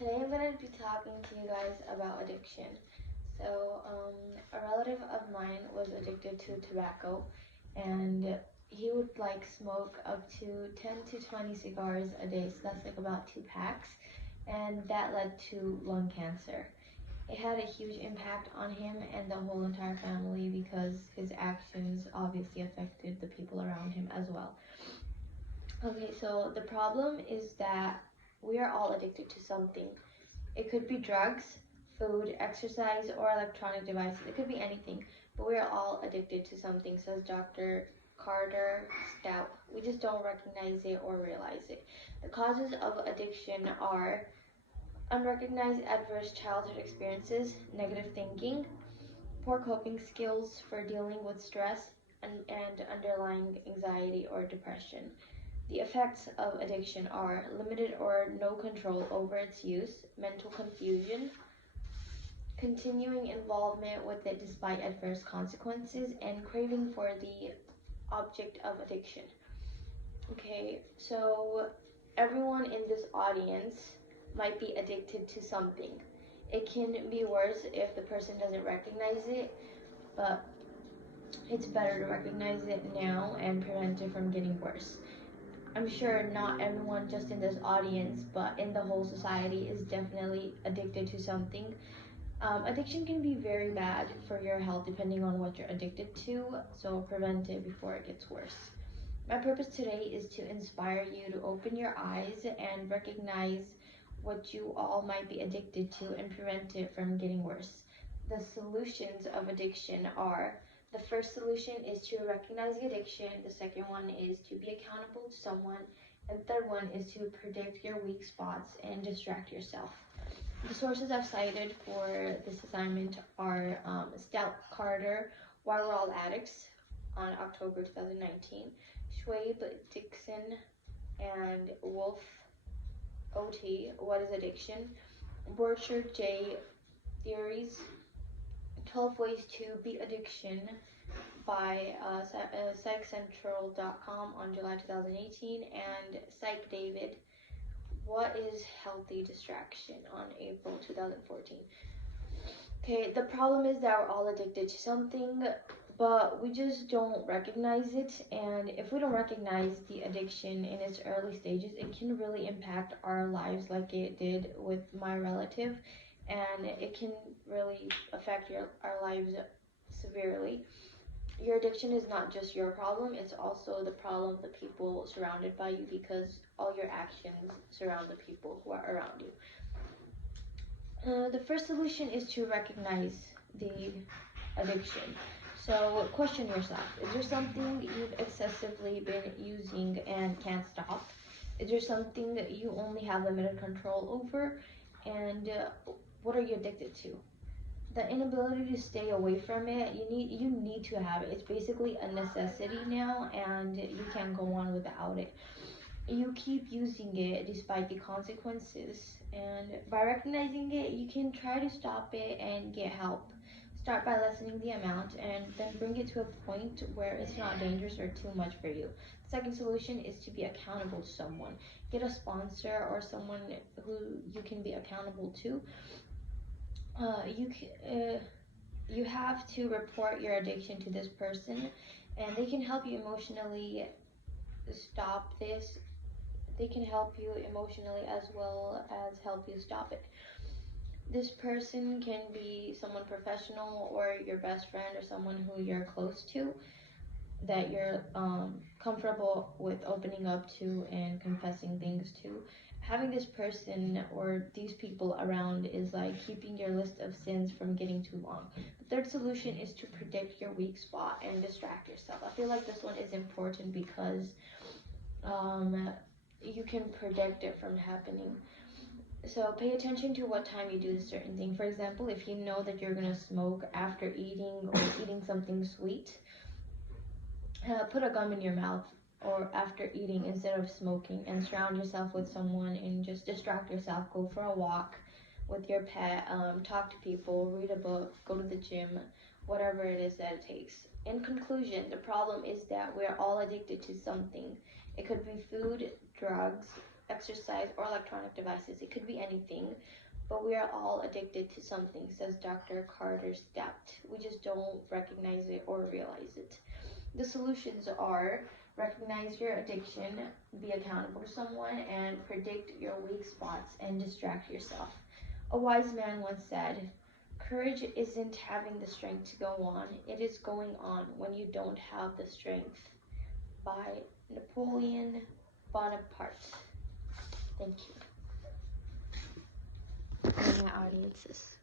Today I'm going to be talking to you guys about addiction. So, a relative of mine was addicted to tobacco, and he would like smoke up to 10 to 20 cigars a day, so that's like about 2 packs, and that led to lung cancer. It had a huge impact on him and the whole entire family because his actions obviously affected the people around him as well. Okay, so the problem is that we are all addicted to something. It could be drugs, food, exercise, or electronic devices. It could be anything, but we are all addicted to something, says Dr. Carter Stout. We just don't recognize it or realize it. The causes of addiction are unrecognized adverse childhood experiences, negative thinking, poor coping skills for dealing with stress, and underlying anxiety or depression. The effects of addiction are limited or no control over its use, mental confusion, continuing involvement with it despite adverse consequences, and craving for the object of addiction. Okay, so everyone in this audience might be addicted to something. It can be worse if the person doesn't recognize it, but it's better to recognize it now and prevent it from getting worse. I'm sure not everyone just in this audience, but in the whole society is definitely addicted to something. Addiction can be very bad for your health depending on what you're addicted to, so prevent it before it gets worse. My purpose today is to inspire you to open your eyes and recognize what you all might be addicted to and prevent it from getting worse. The solutions of addiction are: the first solution is to recognize the addiction, the second one is to be accountable to someone, and the third one is to predict your weak spots and distract yourself. The sources I've cited for this assignment are Stout Carter, Why We're All Addicts on October 2019, Schwabe Dixon and Wolf OT, What is Addiction, Borchard J. Theories, 12 Ways to Beat Addiction by PsychCentral.com on July 2018, and Psych David, What is Healthy Distraction on April 2014. Okay, the problem is that we're all addicted to something, but we just don't recognize it. And if we don't recognize the addiction in its early stages, it can really impact our lives like it did with my relative, and it can really affect our lives severely. Your addiction is not just your problem, it's also the problem of the people surrounded by you, because all your actions surround the people who are around you. The first solution is to recognize the addiction. So question yourself, is there something you've excessively been using and can't stop? Is there something that you only have limited control over? And what are you addicted to? The inability to stay away from it, you need to have it. It's basically a necessity now, and you can't go on without it. You keep using it despite the consequences, and by recognizing it, you can try to stop it and get help. Start by lessening the amount and then bring it to a point where it's not dangerous or too much for you. The second solution is to be accountable to someone. Get a sponsor or someone who you can be accountable to. You have to report your addiction to this person, and they can help you emotionally stop this. They can help you emotionally as well as help you stop it. This person can be someone professional or your best friend or someone who you're close to, that you're comfortable with opening up to and confessing things to. Having this person or these people around is like keeping your list of sins from getting too long. The third solution is to predict your weak spot and distract yourself. I feel like this one is important because you can predict it from happening. So pay attention to what time you do a certain thing. For example, if you know that you're gonna smoke after eating or eating something sweet, put a gum in your mouth or after eating instead of smoking, and surround yourself with someone and just distract yourself. Go for a walk with your pet, talk to people, read a book, go to the gym, whatever it is that it takes. In conclusion, the problem is that we're all addicted to something. It could be food, drugs, exercise, or electronic devices. It could be anything, but we are all addicted to something, says Dr. Carter Stout. We just don't recognize it or realize it. The solutions are: recognize your addiction, be accountable to someone, and predict your weak spots and distract yourself. A wise man once said, "Courage isn't having the strength to go on, it is going on when you don't have the strength." By Napoleon Bonaparte. Thank you. And my audiences.